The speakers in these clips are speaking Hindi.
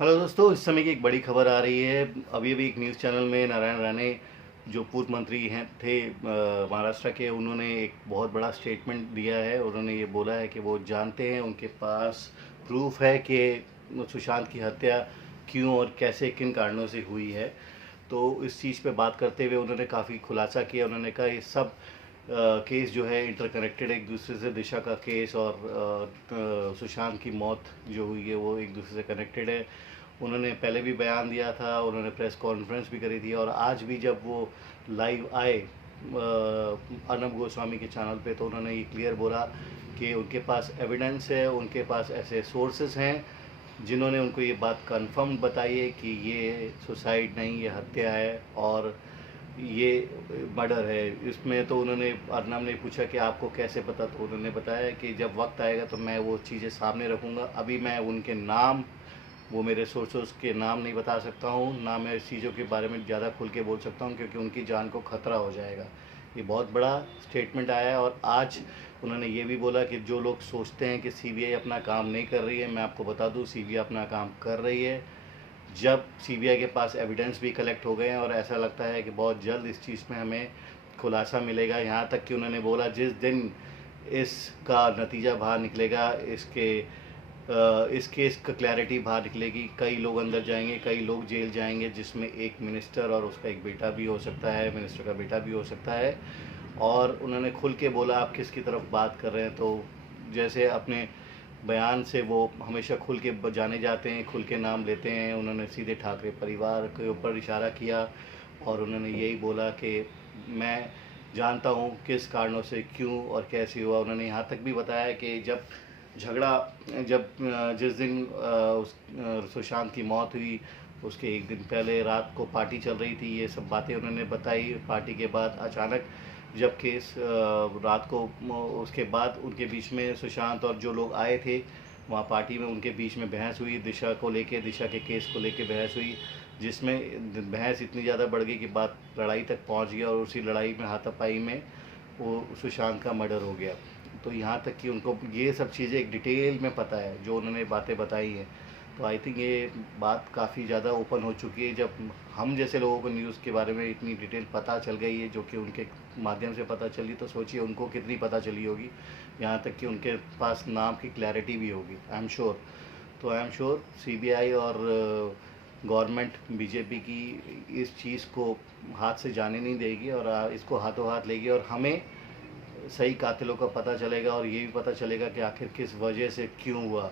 हेलो दोस्तों, इस समय की एक बड़ी खबर आ रही है। अभी-अभी एक न्यूज़ चैनल में नारायण राणे जो पूर्व मंत्री हैं थे महाराष्ट्र के, उन्होंने एक बहुत बड़ा स्टेटमेंट दिया है। उन्होंने ये बोला है कि वो जानते हैं, उनके पास प्रूफ है कि सुशांत की हत्या क्यों और कैसे किन कारणों से हुई है। तो इस चीज़ पे बात करते हुए उन्होंने काफ़ी खुलासा किया। उन्होंने कहा ये सब केस जो है इंटरकनेक्टेड, एक दूसरे से। दिशा का केस और सुशांत की मौत जो हुई है वो एक दूसरे से कनेक्टेड है। उन्होंने पहले भी बयान दिया था, उन्होंने प्रेस कॉन्फ्रेंस भी करी थी, और आज भी जब वो लाइव आए अर्नब गोस्वामी के चैनल पे, तो उन्होंने ये क्लियर बोला कि उनके पास एविडेंस है, उनके पास ऐसे सोर्सेस हैं जिन्होंने उनको ये बात कंफर्म बताई है कि ये सुसाइड नहीं, ये हत्या है और ये मर्डर है। इसमें तो उन्होंने, अर्नब ने पूछा कि आपको कैसे पता, तो उन्होंने बताया कि जब वक्त आएगा तो मैं वो चीज़ें सामने रखूँगा। अभी मैं उनके नाम, वो मेरे सोर्सेस के नाम नहीं बता सकता हूँ, ना मैं इस चीज़ों के बारे में ज़्यादा खुल के बोल सकता हूँ, क्योंकि उनकी जान को खतरा हो जाएगा। ये बहुत बड़ा स्टेटमेंट आया है। और आज उन्होंने ये भी बोला कि जो लोग सोचते हैं कि सीबीआई अपना काम नहीं कर रही है, मैं आपको बता दूँ सीबीआई अपना काम कर रही है। जब सीबीआई के पास एविडेंस भी कलेक्ट हो गए हैं, और ऐसा लगता है कि बहुत जल्द इस चीज़ में हमें खुलासा मिलेगा। यहाँ तक कि उन्होंने बोला जिस दिन इसका नतीजा बाहर निकलेगा, इस केस का क्लैरिटी बाहर निकलेगी, कई लोग अंदर जाएंगे, कई लोग जेल जाएंगे, जिसमें एक मिनिस्टर और उसका एक बेटा भी हो सकता है, मिनिस्टर का बेटा भी हो सकता है। और उन्होंने खुल के बोला आप किसकी तरफ बात कर रहे हैं। तो जैसे अपने बयान से वो हमेशा खुल के जाने जाते हैं, खुल के नाम लेते हैं, उन्होंने सीधे ठाकरे परिवार के ऊपर इशारा किया। और उन्होंने यही बोला कि मैं जानता हूँ किस कारणों से क्यों और कैसे हुआ। उन्होंने यहाँ तक भी बताया कि जिस दिन सुशांत की मौत हुई, उसके एक दिन पहले रात को पार्टी चल रही थी। ये सब बातें उन्होंने बताई। पार्टी के बाद अचानक जब केस रात को, उसके बाद उनके बीच में सुशांत और जो लोग आए थे वहाँ पार्टी में, उनके बीच में बहस हुई, दिशा को लेके, दिशा के केस को लेके बहस हुई, जिसमें बहस इतनी ज़्यादा बढ़ गई कि बात लड़ाई तक पहुँच गया। और उसी लड़ाई में, हाथापाई में, वो सुशांत का मर्डर हो गया। तो यहाँ तक कि उनको ये सब चीज़ें एक डिटेल में पता है, जो उन्होंने बातें बताई हैं। तो आई थिंक ये बात काफ़ी ज़्यादा ओपन हो चुकी है। जब हम जैसे लोगों को न्यूज़ के बारे में इतनी डिटेल पता चल गई है, जो कि उनके माध्यम से पता चली, तो सोचिए उनको कितनी पता चली होगी। यहाँ तक कि उनके पास नाम की क्लैरिटी भी होगी, आई एम श्योर। तो आई एम श्योर सीबीआई और गवर्नमेंट बीजेपी की इस चीज़ को हाथ से जाने नहीं देगी, और इसको हाथों हाथ लेगी, और हमें सही कातिलों का पता चलेगा, और ये भी पता चलेगा कि आखिर किस वजह से क्यों हुआ।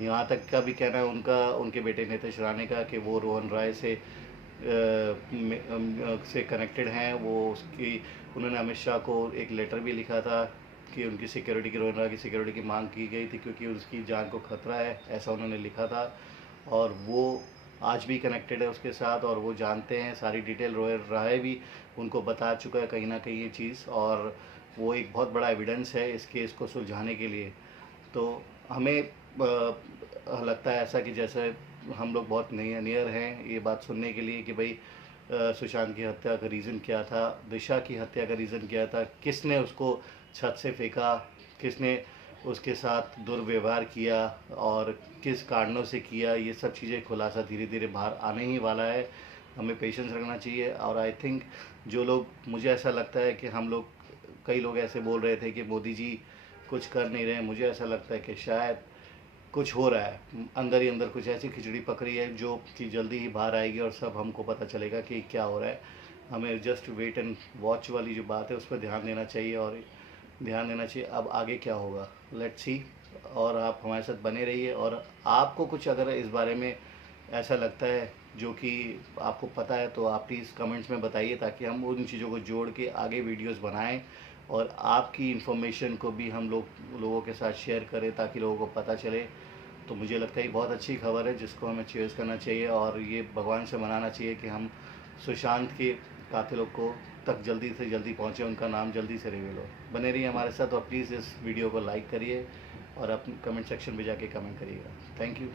यहाँ तक का भी कहना है उनके बेटे नीतीश राणे का कि वो रोहन राय से कनेक्टेड हैं। वो उसकी, उन्होंने अमित शाह को एक लेटर भी लिखा था कि उनकी सिक्योरिटी की, रोहन राय की सिक्योरिटी की मांग की गई थी, क्योंकि उसकी जान को खतरा है, ऐसा उन्होंने लिखा था। और वो आज भी कनेक्टेड है उसके साथ, और वो जानते हैं सारी डिटेल। रोहन राय भी उनको बता चुका है कहीं ना कहीं ये चीज़, और वो एक बहुत बड़ा एविडेंस है इस केस को सुलझाने के लिए। तो हमें लगता है ऐसा कि जैसे हम लोग बहुत नियर हैं ये बात सुनने के लिए कि भाई सुशांत की हत्या का रीज़न क्या था, दिशा की हत्या का रीज़न क्या था, किसने उसको छत से फेंका, किसने उसके साथ दुर्व्यवहार किया और किस कारणों से किया। ये सब चीज़ें खुलासा धीरे धीरे बाहर आने ही वाला है। हमें पेशेंस रखना चाहिए। और आई थिंक जो लोग, मुझे ऐसा लगता है कि हम लोग, कई लोग ऐसे बोल रहे थे कि मोदी जी कुछ कर नहीं रहे हैं, मुझे ऐसा लगता है कि शायद कुछ हो रहा है अंदर ही अंदर, कुछ ऐसी खिचड़ी पक रही है जो कि जल्दी ही बाहर आएगी, और सब हमको पता चलेगा कि क्या हो रहा है। हमें जस्ट वेट एंड वॉच वाली जो बात है उस पर ध्यान देना चाहिए, और ध्यान देना चाहिए अब आगे क्या होगा, लेट्स सी। और आप हमारे साथ बने रहिए। और आपको कुछ अगर इस बारे में ऐसा लगता है जो कि आपको पता है, तो आप प्लीज़ कमेंट्स में बताइए, ताकि हम उन चीज़ों को जोड़ के आगे वीडियोस बनाएं, और आपकी इन्फॉर्मेशन को भी हम लोगों के साथ शेयर करें, ताकि लोगों को पता चले। तो मुझे लगता है ये बहुत अच्छी खबर है, जिसको हमें चेयर्स करना चाहिए, और ये भगवान से मनाना चाहिए कि हम सुशांत के कातिलों को तक जल्दी से जल्दी पहुँचे, उनका नाम जल्दी से रिवील हो। बने रहिए हमारे साथ, और प्लीज़ इस वीडियो को लाइक करिए, और अपने कमेंट सेक्शन में जाके कमेंट करिएगा। Thank you.